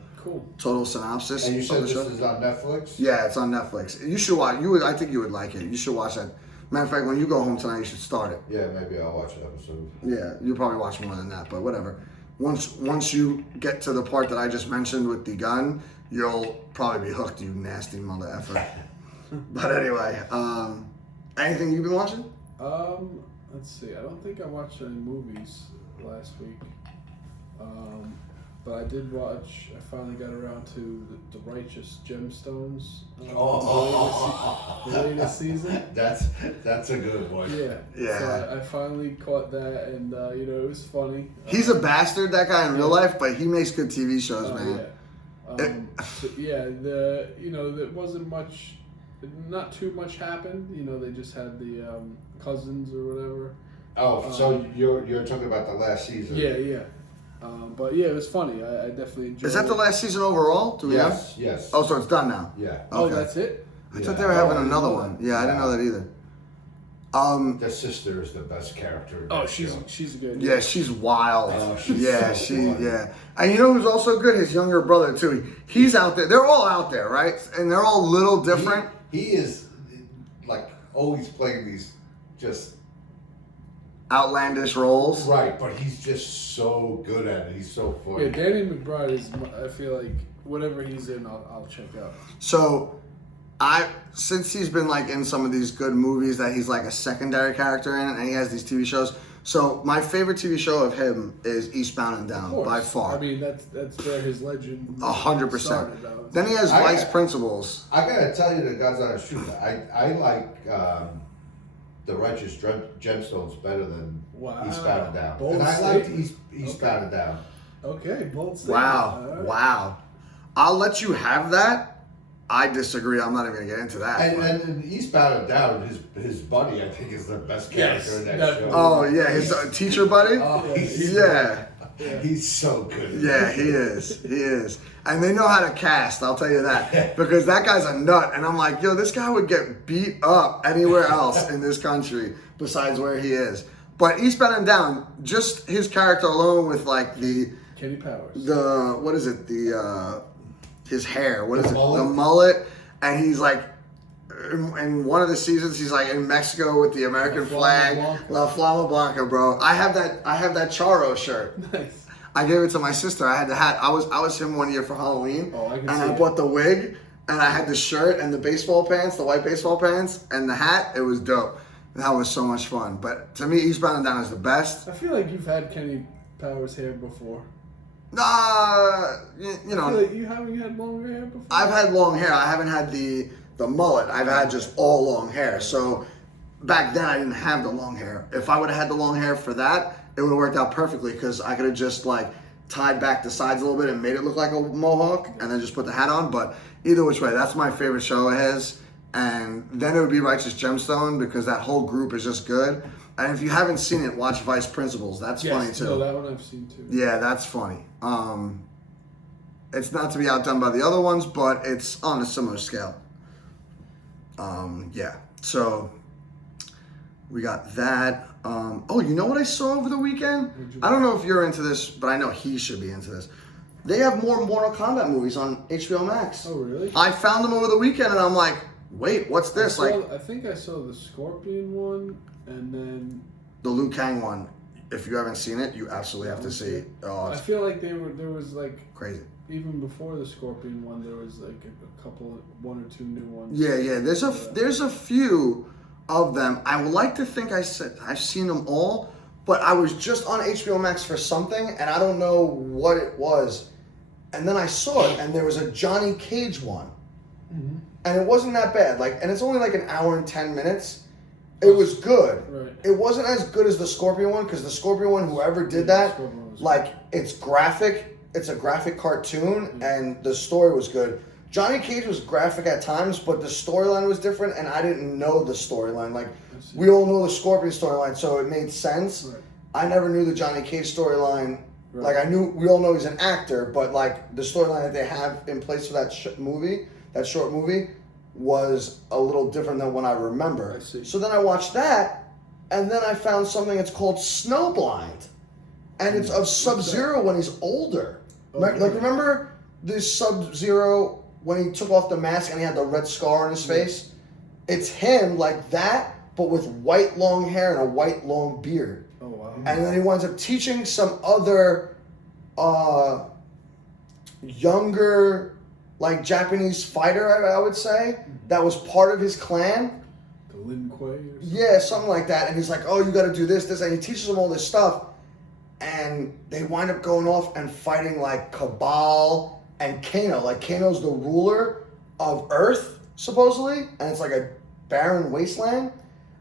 total synopsis. And you of said the this show. is on Netflix? Yeah, it's on Netflix. You should watch. I think you would like it. You should watch that. Matter of fact, when you go home tonight, you should start it. Yeah, maybe I'll watch an episode. Yeah, you'll probably watch more than that, but whatever. Once you get to the part that I just mentioned with the gun, you'll probably be hooked, you nasty mother effer. But anyway, anything you've been watching? Let's see. I don't think I watched any movies last week. But I did watch. I finally got around to the Righteous Gemstones. The latest season. That's a good one. Yeah. Yeah. So I finally caught that, and it was funny. He's a bastard, that guy in real life, but he makes good TV shows, man. Yeah. There wasn't much. Not too much happened. They just had the cousins or whatever. Oh, so you're talking about the last season? Yeah. But yeah, it was funny. I definitely enjoyed it. Is that the last season overall? Do we have? Yes. Oh, so it's done now? Yeah. Okay. Oh, that's it? I thought they were having another one. Yeah, I didn't know that either. The sister is the best character. In Oh, that show. she's good. Yeah, she's wild. Oh, she's yeah, so wild. And you know who's also good? His younger brother too. He's out there. They're all out there, right? And they're all little different. He is like always playing these just outlandish roles. right, but he's just so good at it. He's so funny. Yeah, Danny McBride is. I feel like whatever he's in, I'll check out. So, since he's been like in some of these good movies that he's like a secondary character in, and he has these TV shows. So my favorite TV show of him is Eastbound and Down by far. I mean, that's where his legend. 100%. started out. Then he has Vice Principals. I gotta tell you, the God's honest truth. I like the Righteous Gemstones better than Eastbound and Down. Bold and I liked statement. Eastbound and Down. Okay, bold statement. Wow, All right. wow. I'll let you have that. I disagree. I'm not even gonna get into that. And in Eastbound and Down, his buddy, I think, is the best character in that definitely. show. Oh yeah, his teacher buddy. Oh, Yeah. He's so good. Yeah, he is. He is. And they know how to cast, I'll tell you that. Because that guy's a nut. And I'm like, yo, this guy would get beat up anywhere else in this country besides where he is. But Eastbound and Down, just his character alone with like Kenny Powers. what is it? His hair. What is it? Mullet? The mullet. And he's like, in one of the seasons, he's like in Mexico with the American flag. La Flama Blanca, bro. I have that Charo shirt. Nice. I gave it to my sister. I had the hat. I was him one year for Halloween. Oh, I can and see I it. bought the wig, and I had the shirt and the baseball pants, the white baseball pants, and the hat. It was dope. That was so much fun. But to me, Eastbound and Down is the best. I feel like you've had Kenny Powers hair before. You I feel know, like you haven't had longer hair before. I've had long hair. I haven't had the mullet. I've had just all long hair. So back then, I didn't have the long hair. If I would have had the long hair for that, it would have worked out perfectly because I could have just like tied back the sides a little bit and made it look like a mohawk and then just put the hat on. But either which way, that's my favorite show of his. And then it would be Righteous Gemstone because that whole group is just good. And if you haven't seen it, watch Vice Principals. That's funny too. No, that one I've seen too. Yeah, that's funny. It's not to be outdone by the other ones, but it's on a similar scale. Yeah. So we got that. Oh, you know what I saw over the weekend? I don't know if you're into this, but I know he should be into this. They have more Mortal Kombat movies on HBO Max. Oh, really? I found them over the weekend, and I'm like, wait, what's this? I think I saw the Scorpion one, and then The Liu Kang one. If you haven't seen it, you absolutely have to see it. Oh, I it's feel like there was like crazy. even before the Scorpion one, there was like a couple, one or two new ones. Yeah. There's a few of them. I would like to think I've seen them all, but I was just on HBO Max for something, and I don't know what it was. And then I saw it, and there was a Johnny Cage one, and it wasn't that bad. Like, and it's only like an hour and 10 minutes. It was good. Right. It wasn't as good as the Scorpion one, because the Scorpion one, whoever did that, like, it's graphic. It's a graphic cartoon, and the story was good. Johnny Cage was graphic at times, but the storyline was different, and I didn't know the storyline. Like, we all know the Scorpion storyline, so it made sense. Right. I never knew the Johnny Cage storyline. Right. Like, we all know he's an actor, but, like, the storyline that they have in place for that that short movie, was a little different than what I remember. I see. So then I watched that, and then I found something that's called Snowblind. And it's of Sub-Zero when he's older. Okay. Like, remember this Sub-Zero when he took off the mask and he had the red scar on his face? It's him like that, but with white long hair and a white long beard. Oh, wow. And then he winds up teaching some other younger, like, Japanese fighter, I would say, that was part of his clan. The Lin Kuei or something? Yeah, something like that. And he's like, oh, you got to do this, and he teaches them all this stuff. And they wind up going off and fighting, like, Cabal and Kano. Like, Kano's the ruler of Earth, supposedly, and it's like a barren wasteland.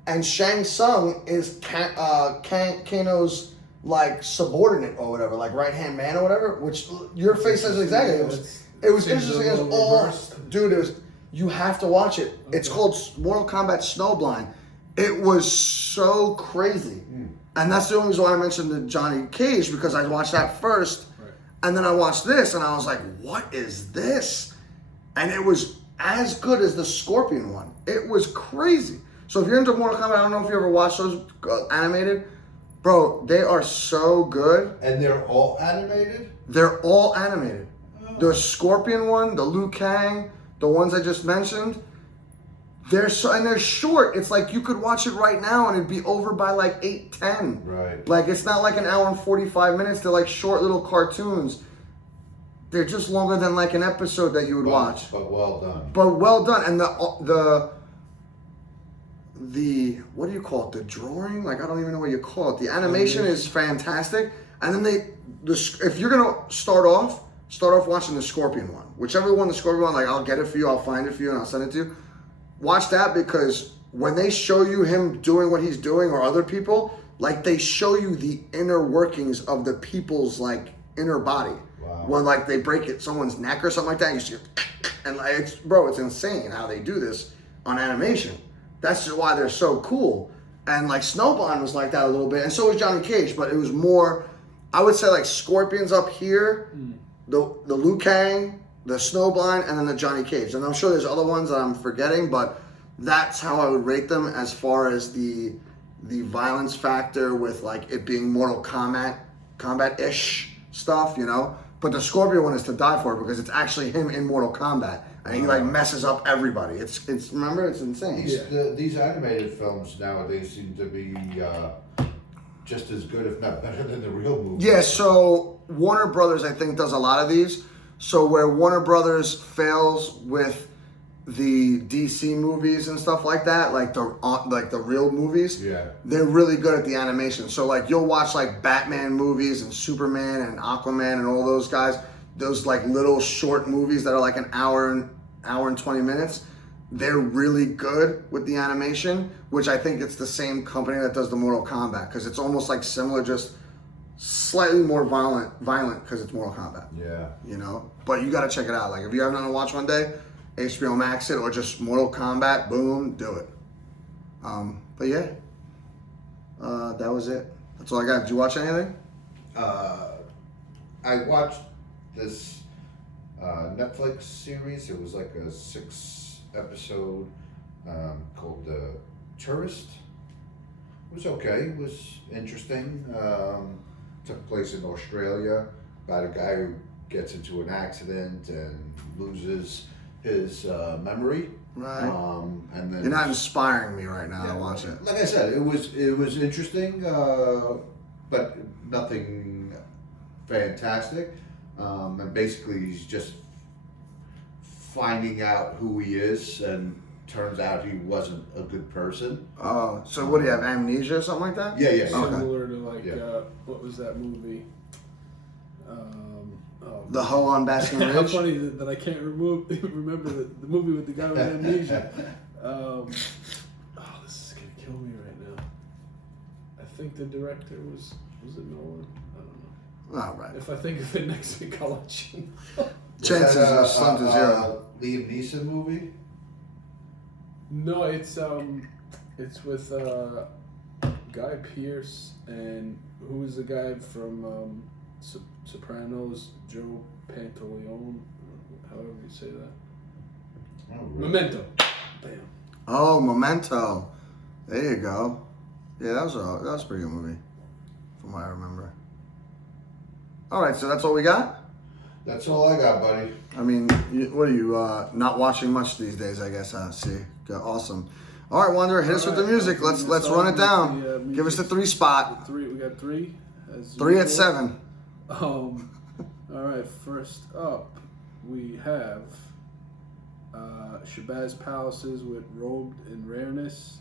And Shang Tsung is Kano's, like, subordinate or whatever, like right-hand man or whatever, which your face says exactly. It was interesting. It was all, dude, you have to watch it. Okay. It's called Mortal Kombat Snowblind. It was so crazy. And that's the only reason why I mentioned the Johnny Cage, because I watched that first, right. And then I watched this, and I was like, what is this? And it was as good as the Scorpion one. It was crazy. So if you're into Mortal Kombat, I don't know if you ever watched those animated. Bro, they are so good. And they're all animated? They're all animated. Oh. The Scorpion one, the Liu Kang, the ones I just mentioned, they're short. It's like you could watch it right now and it'd be over by like 8:10. Right. Like, it's not like an hour and 45 minutes. They're like short little cartoons. They're just longer than like an episode that you would watch. But well done. But well done. And the what do you call it? The drawing? Like, I don't even know what you call it. The animation is fantastic. And then if you're gonna start off watching the Scorpion one. Whichever one, the Scorpion one, like, I'll get it for you, I'll find it for you, and I'll send it to you. Watch that, because when they show you him doing what he's doing, or other people, like, they show you the inner workings of the people's, like, inner body. Wow. When, like, they break someone's neck or something like that, you see, and like, it's insane how they do this on animation. That's just why they're so cool. And like Snowblind was like that a little bit, and so was Johnny Cage, but it was more, I would say, like, Scorpion's up here, the Liu Kang, the Snowblind, and then the Johnny Cage. And I'm sure there's other ones that I'm forgetting, but that's how I would rate them as far as the violence factor, with like it being Mortal Kombat-ish stuff, you know. But the Scorpion one is to die for, because it's actually him in Mortal Kombat, and he like messes up everybody. It's remember, it's insane. These animated films nowadays seem to be just as good, if not better, than the real movies. Yeah, so Warner Brothers, I think, does a lot of these. So where Warner Brothers fails with the DC movies and stuff like that, like the real movies, yeah, they're really good at the animation. So like you'll watch like Batman movies and Superman and Aquaman and all those guys, those like little short movies that are like an hour and 20 minutes. They're really good with the animation, which I think it's the same company that does the Mortal Kombat, because it's almost like similar, just slightly more violent because it's Mortal Kombat. Yeah. You know? But you gotta check it out. Like, if you have nothing to watch one day, HBO Max it, or just Mortal Kombat, boom, do it. But yeah. That was it. That's all I got. Did you watch anything? I watched this Netflix series. It was like a 6-episode called The Tourist. It was okay. It was interesting. Took place in Australia about a guy who gets into an accident and loses his memory. Right. And then you're not inspiring me right now to watch it. Like I said, it was interesting, but nothing fantastic. and basically he's just finding out who he is, and turns out he wasn't a good person. Oh, so what do you have, amnesia or something like that? Yeah, yeah, yeah. Okay. Similar to like Yeah. what was that movie? The Hoe on Basking How Ridge? funny that I can't remember the movie with the guy with amnesia. This is gonna kill me right now. I think the director was it Nolan? I don't know. All right. If I think of it next week, I'll let you know. Chances are slim to zero. Liam Neeson movie? No, it's with Guy Pearce and who was the guy from Sopranos, Joe Pantoliano, however you say that. Oh, really? Memento. Damn. Oh, Memento. There you go. Yeah, that was a pretty good movie, from what I remember. All right, so that's all we got? That's all I got, buddy. I mean, what are you, not watching much these days, I guess, huh? See, good, awesome. All right, Wanderer, hit us with the music. Let's run it down. Give us the 3 spot. We got 3. As 3 at usual. 7. All right. First up, we have Shabazz Palaces with "Robed in Rareness."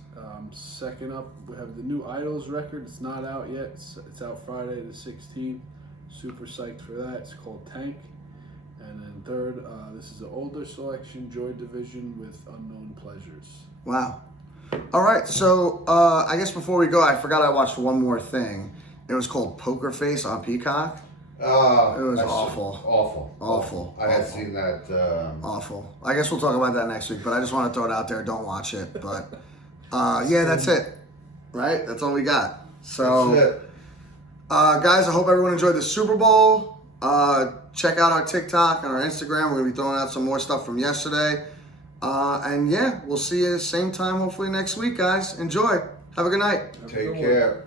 Second up, we have the new Idols record. It's not out yet. It's out Friday the 16th. Super psyched for that. It's called Tank. And then third, this is an older selection, Joy Division with Unknown Pleasures. Wow. All right, so I guess before we go, I forgot I watched one more thing. It was called Poker Face on Peacock. It was awful. Awful. I had Awful. seen that. Awful. I guess we'll talk about that next week, but I just want to throw it out there. Don't watch it. But yeah, that's it. Right? That's all we got. So, That's it. guys, I hope everyone enjoyed the Super Bowl. Check out our TikTok and our Instagram. We're going to be throwing out some more stuff from yesterday. And yeah, we'll see you same time hopefully next week, guys. Enjoy. Have a good night. Have a Take good one. care.